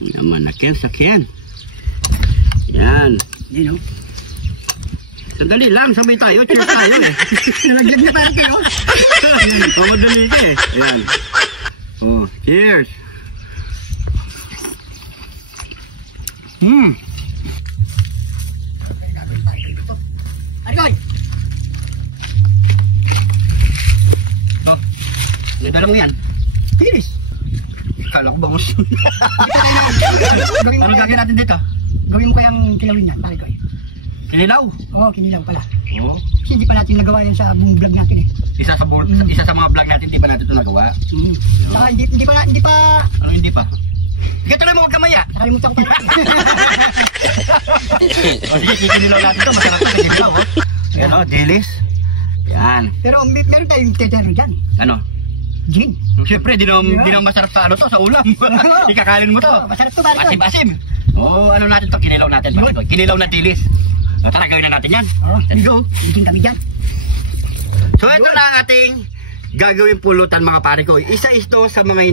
Naman nakin, sakyan. Yan. Yun o. Sandali lang, sabay tayo. Cheers tayo eh. Nalagyan na tayo kayo. Mamadali ka eh. Yan. Oh, cheers. Agoy! Oh, nadala mo yan. Tinis! Kala ko bangus. Gawin mo Ano kaya- gagawin natin dito? Gawin mo kayang kilawin yan, pare ko eh. Kinilaw. Oo, kinilaw pala. Oo. Kasi hindi pa natin nagawa yan sa buong vlog natin eh. Isa sa mga vlog natin, hindi pa natin ito nagawa. Saka hindi pa, Ano hindi pa? Ika tuloy mo, huwag kamaya. nakalimutan ko pa. O sige, kikinilaw natin ito. Masarap na kinilaw. Yan o, dilis. Yan. Pero meron tayong tetero dyan. Ano? Gin. Siyempre, di naman masarap sa ano to, sa ulam. Ikakalin mo to. Masarap to, pare ko. Asim-asim. Oo, ano natin to, kinilaw natin. Kinilaw na dilis. O, tara, gawin na natin yan. Let's go. Gin kami dyan. So ito na ang ating gagawin pulutan mga pare ko. Isa ito sa mga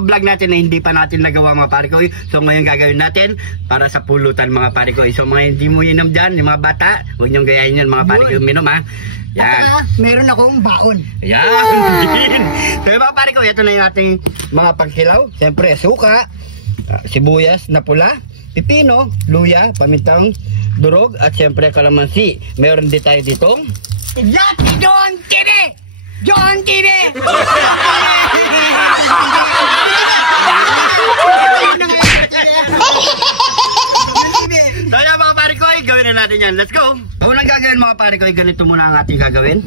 vlog natin na hindi pa natin nagawa mga pare ko. So ngayon gagawin natin para sa pulutan mga pare ko. So mga hindi mo inom dyan, yung mga bata, huwag niyong gayahin yan mga pare ko. Minom ha. Yan. At meron akong baon. Yan. So mga pare ko, ito na yung ating mga pangkilaw. Siyempre suka, sibuyas na pula, pipino, luya, pamintang durog at siyempre kalamansi. Meron din tayo ditong Yan! John TV! John TV! Kaya mga pare ko, gawin na natin yan. Let's go! Unang gagawin mga pare ko, ganito muna ang ating gagawin.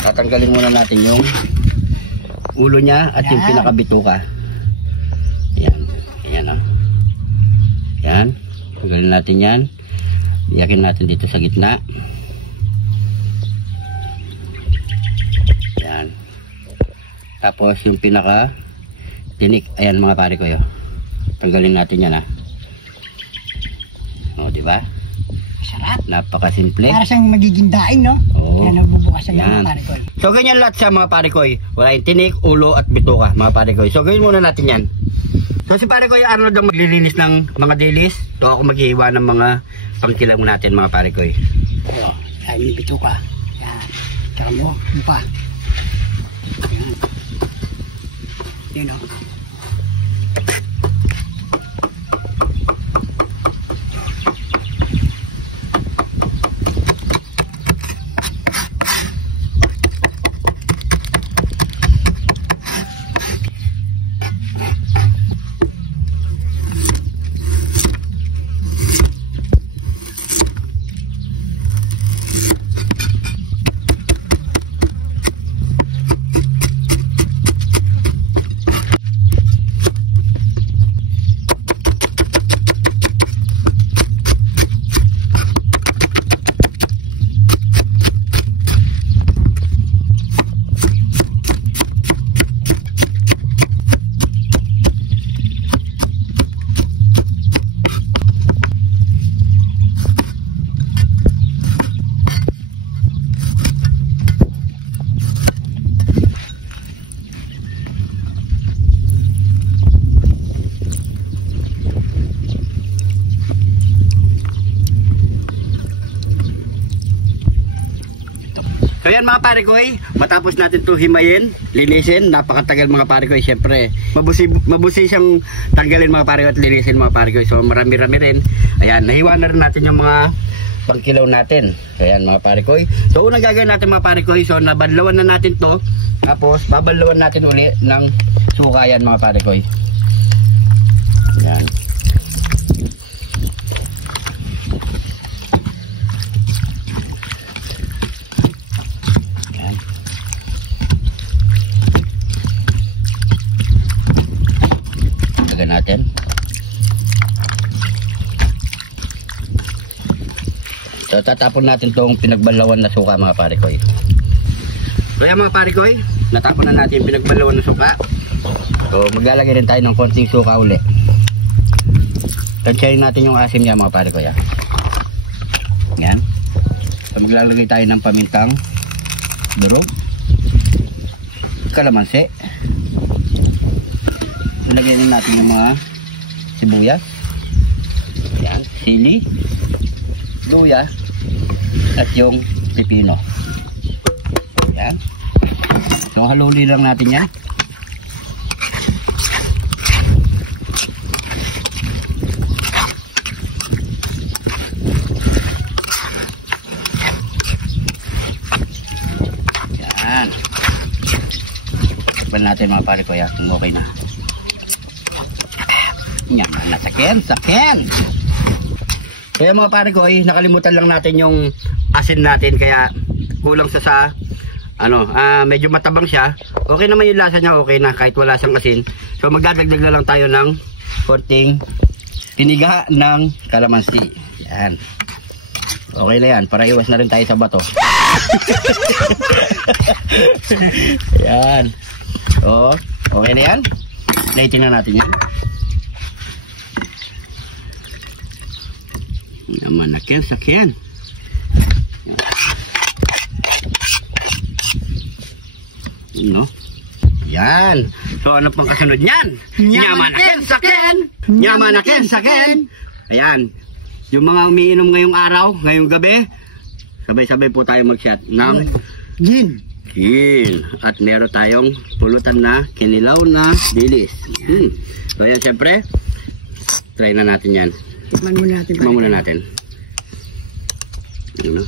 Tatanggalin muna natin yung ulo niya at yung pinakabituka. Yan. Yan o. Yan. Tanggalin natin yan. Iyakin natin dito sa gitna. Yan. Tapos yung pinaka tinik. Ayan mga pare ko yun. Tanggalin natin yan ha. O, diba? Sarap. Napakasimple. Para siyang magiging daing, no? Oo. Yan, nagbubukasan Yan. ng pare ko. So ganyan lahat siya mga pare ko. Wala yung tinik, ulo at bituka mga pare ko. So gawin muna natin yan. So si pare ko yung Arnold ang maglilinis ng mga dilis. So ako maghihiwa ng mga pangkilaw natin mga pare ko. Oo. Yan, yung bituka. Yan. Tsaka mo, mukha. Yan. Yan, o. So yan mga pare ko matapos natin to himayin, linisin, napakatagal mga pare ko syempre. Mabusi siyang tanggalin mga pare ko at linisin mga pare ko. So marami-rami rin. Ayan, nahiwa na rin natin yung mga pangkilaw natin. So ayan mga pare ko. So unang gagawin natin mga pare ko, so nabanlawan na natin to. Tapos babanlawan natin uli ng suka yan mga pare ko. Ayan. Natin. So tatapon natin tong pinagbalawan na suka mga pare ko. Kaya mga pare ko, natapon na natin yung pinagbalawan na suka. So maglalagay rin tayo ng konting suka uli. Tansyahin natin yung asim niya mga pare ko. Yan. So maglalagay tayo ng pamintang durog, kalamansi. Ilagay natin yung mga sibuyas. Ayan, sili, luya, at yung pipino. Ayan. So, haluli lang natin yan. Ayan. Tikman natin mga pare ko ya, kung okay na. Yan, nasakin, sakin. Kaya mga pare ko, nakalimutan lang natin yung asin natin, kaya kulang sa medyo matabang siya. Okay naman yung lasa niya, okay na kahit wala siyang asin. So magdadagdag na lang tayo ng konting tiniga ng kalamansi. Yan. Okay na yan, para iwas na rin tayo sa bato. Yan. So, okay na yan. Plating na natin yan. Naman nakin, sakyan. No? Yan. So ano pang kasunod niyan? Nyamanakin, sakyan. Nyamanakin, sakyan. Ayan. Yung mga umiinom ngayong araw, ngayong gabi, sabay-sabay po tayo mag-shot ng Gin. gin. At meron tayong pulutan na kinilaw na dilis. So yan, syempre, try na natin yan. Tikman muna natin. Tikman muna natin. Ano?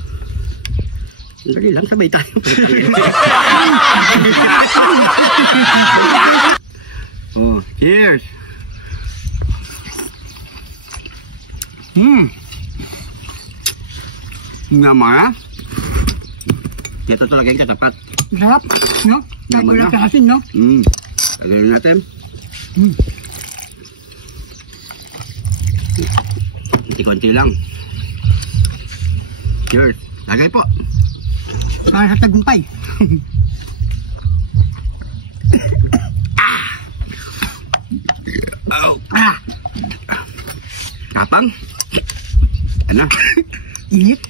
Dali lang, sabay tayo. Oh, cheers! Naman. Ito talaga yung katapat. Sarap, no? Kahit wala ka asin, no? Tagayin natin. Konti-konti lang. Cheers. Tagay po. Para sa tagumpay. Kapang. Ano? Init.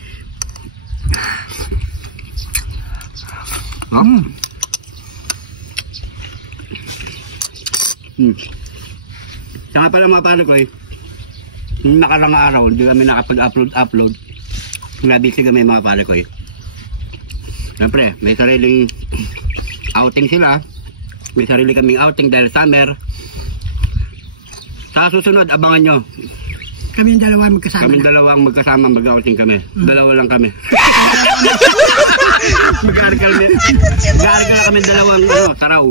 Saka pala mga pare ko nung nakarang araw, hindi kami nakapag-upload. Nabisi kami mga pare ko Siyempre, may sariling outing sila. May sarili kaming outing dahil summer. Sa susunod, abangan nyo. Kaming dalawa magkasama. Kaming dalawang magkasama mag-outing kami. Dalawa lang kami. Mag-aargal na kami dalawang taraw.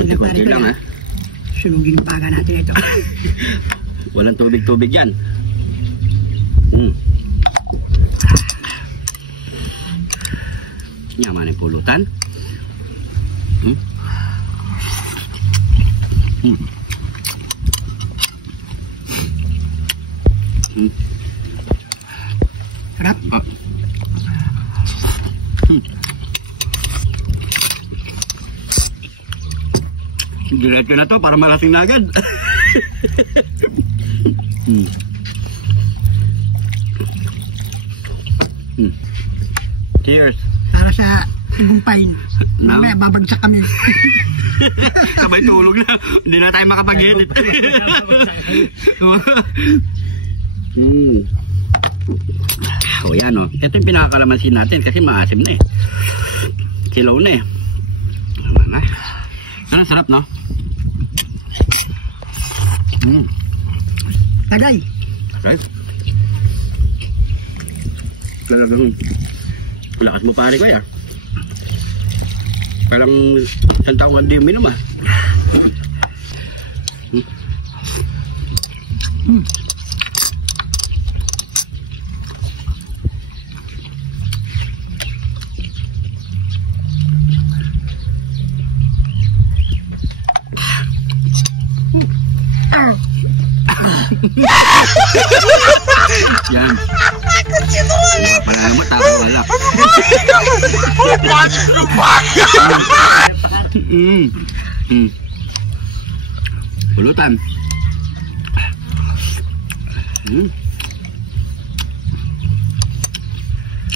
Kunti-kunti lang ha. Sunugin ang paga natin ito. Walang tubig-tubig yan. Yaman yung pulutan. Sarap. Diretso na to para malasing na agad. Cheers. Para sa tagumpay. Mamaya babagsak kami. Sabay tulog na. Hindi na tayo makapag-edit. O yan o. Ito yung pinakakalamansin natin kasi maasim na eh. Kilaw na eh. Ano, sarap no? Tagay. Okay. Talagang lakas mo pare ko ya. Parang isang taon hindi uminom ah. Yan. Pala mo tao wala. Pulutan.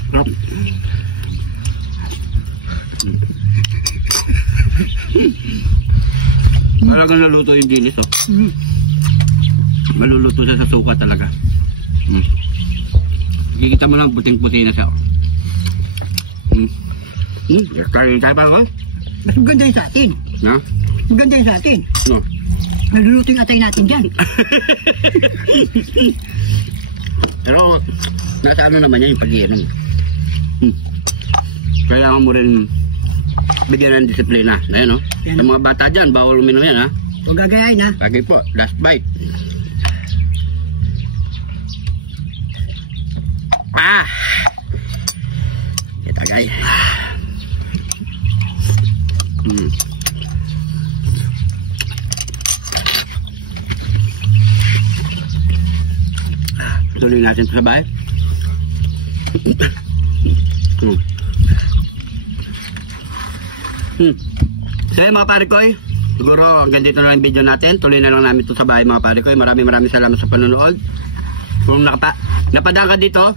Sarap. Talagang naluto yung dinis, oh. Maluluto siya sa suka talaga. Kikita mo lang puting-puti na siya, oh. Karin tayo pa, ha? Mas maganda yung sa atin. Ha? Maganda yung sa atin. No. Naluluto yung atay natin dyan. Pero, nasa ano naman yan yung pag-iinom. Kailangan mo rin bigyan ng disiplina. Ayun, no? Yan. Yung mga bata dyan, bawal uminom yan, ha? Huwag gagayain, ha? Lagi po, last bite. Ah! Kita guys. Tuloy natin sa bahay. So yun mga pare koy, siguro hanggang dito na lang yung video natin. Tuloy na lang namin ito sa bahay mga pare koy. Maraming salamat sa panonood. Kung napadaan ka dito,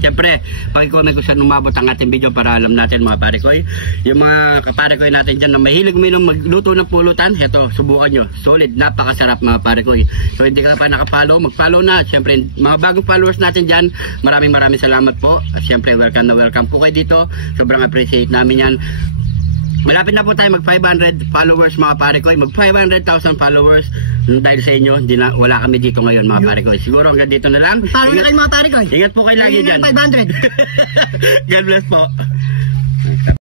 siyempre, pag-comment ko saan umabot ang ating video para alam natin mga pare koy. Yung mga kapare koy natin dyan na mahilig uminom magluto ng pulutan, eto, subukan nyo. Solid, napakasarap mga pare koy. So hindi ka pa nakapollow, mag-follow na. Siyempre, mga bagong followers natin dyan, maraming salamat po. At siyempre, welcome po kayo dito. Sobrang appreciate namin yan. Malapit na po tayo mag 500 followers mga pare koy. Mag 500,000 followers. Dahil sa inyo, wala kami dito ngayon mga pare koy. Siguro hanggang dito na lang. Paano na kayo mga pare ko? Ingat po kayo lagi dyan. 500. God bless po.